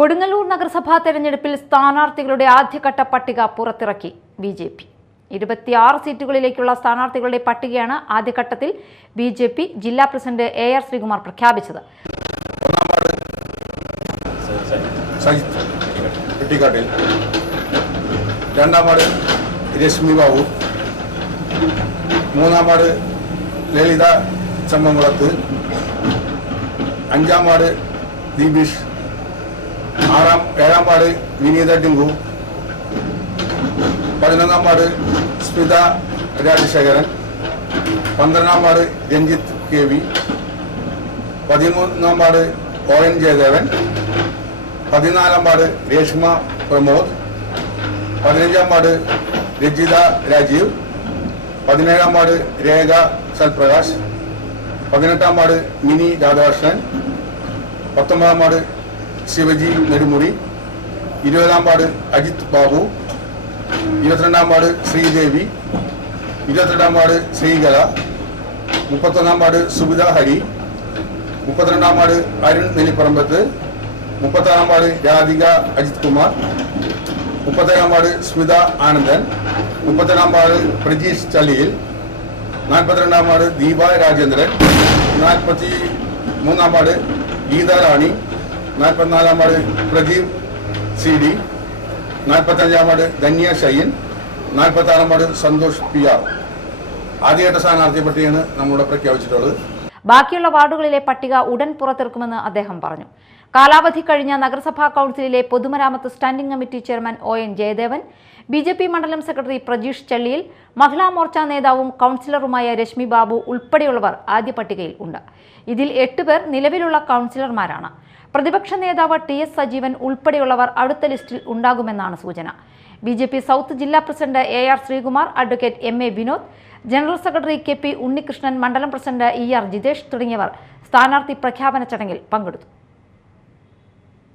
കൊടുങ്ങല്ലൂർ നഗരസഭാ തെരഞ്ഞെടുപ്പിൽ സ്ഥാനാർത്ഥികളുടെ ആദ്യഘട്ട പട്ടിക പുറത്തിറക്കി ബി ജെ പി. ഇരുപത്തിയാറ് സീറ്റുകളിലേക്കുള്ള സ്ഥാനാർത്ഥികളുടെ പട്ടികയാണ് ആദ്യഘട്ടത്തിൽ ബി ജെ പി ജില്ലാ പ്രസിഡന്റ് എ ആർ ശ്രീകുമാർ പ്രഖ്യാപിച്ചത്. രണ്ടാം വാർഡ് രശ്മി ബാബു. മൂന്നാം വാർഡ് ലളിത ചമ്മംകുളത്ത്. അഞ്ചാം വാർഡ് ദീപീഷ് ആറാം ഏഴാം പാട് വിനീത ടിങ്കു പതിനൊന്നാം പാട് സ്മിത രാജശേഖരൻ. പന്ത്രണ്ടാം പാട് രഞ്ജിത്ത് കെ വി. പതിമൂന്നാം പാട് ഒ എൻ ജയദേവൻ. പതിനാലാം പാട് രേഷ്മ പ്രമോദ്. പതിനഞ്ചാം പാട് രജിത രാജീവ്. പതിനേഴാം പാട് രേഖ സൽപ്രകാശ്. പതിനെട്ടാം പാട് മിനി രാധാകൃഷ്ണൻ. പത്തൊമ്പതാം വാർഡ് ശിവജി നെടുമുടി ഇരുപതാം വാർഡ് അജിത് ബാബു ഇരുപത്തിരണ്ടാം വാർഡ് ശ്രീദേവി ഇരുപത്തിരണ്ടാം വാർഡ് ശ്രീകല മുപ്പത്തൊന്നാം വാർഡ് സുബിത ഹരി മുപ്പത്തിരണ്ടാം വാർഡ് അരുൺ നെല്ലിപ്പറമ്പത്ത് മുപ്പത്താറാം വാർഡ് രാധിക അജിത് കുമാർ മുപ്പത്തേഴാം വാർഡ് സ്മിത ആനന്ദൻ മുപ്പത്തേഴാം വാർഡ് പ്രജീഷ് ചലിയിൽ നാൽപ്പത്തിരണ്ടാം വാർഡ് ദീപ രാജേന്ദ്രൻ നാൽപ്പത്തി മൂന്നാം വാർഡ് ഗീത റാണി നാൽപ്പത്തിനാലാം വാർഡ് പ്രദീപ് സി ഡി. നാൽപ്പത്തഞ്ചാം വാർഡ് ധന്യ ഷൈൻ. നാൽപ്പത്താറാം വാർഡ് സന്തോഷ് പി ആർ. ആദ്യഘട്ട സ്ഥാനാർത്ഥി പട്ടികയാണ് നമ്മളിവിടെ പ്രഖ്യാപിച്ചിട്ടുള്ളത്. ബാക്കിയുള്ള വാർഡുകളിലെ പട്ടിക ഉടൻ പുറത്തിറക്കുമെന്ന് അദ്ദേഹം പറഞ്ഞു. കാലാവധി കഴിഞ്ഞ നഗരസഭാ കൗൺസിലിലെ പൊതുമരാമത്ത് standing committee chairman O N Jayadevan B J P മണ്ഡലം സെക്രട്ടറി പ്രജീഷ് ചള്ളിയിൽ മഹിളാ മോർച്ച നേതാവും കൗൺസിലറുമായ രശ്മി ബാബു ഉൾപ്പെടെയുള്ളവർ ആദ്യ പട്ടികയിൽ ഉണ്ട്. ഇതിൽ എട്ട് പേർ നിലവിലുള്ള കൗൺസിലർമാരാണ്. പ്രതിപക്ഷ നേതാവ് ടി എസ് സജീവൻ ഉൾപ്പെടെയുള്ളവർ അടുത്ത ലിസ്റ്റിൽ ഉണ്ടാകുമെന്നാണ് സൂചന. ബി ജെ പി സൗത്ത് ജില്ലാ president A R Sreekumar advocate M A Vinod general secretary K P Unnikrishnan മണ്ഡലം പ്രസിഡന്റ് ഇ ആർ ജിതേഷ് തുടങ്ങിയവർ സ്ഥാനാർത്ഥി പ്രഖ്യാപന ചടങ്ങിൽ പങ്കെടുത്തു.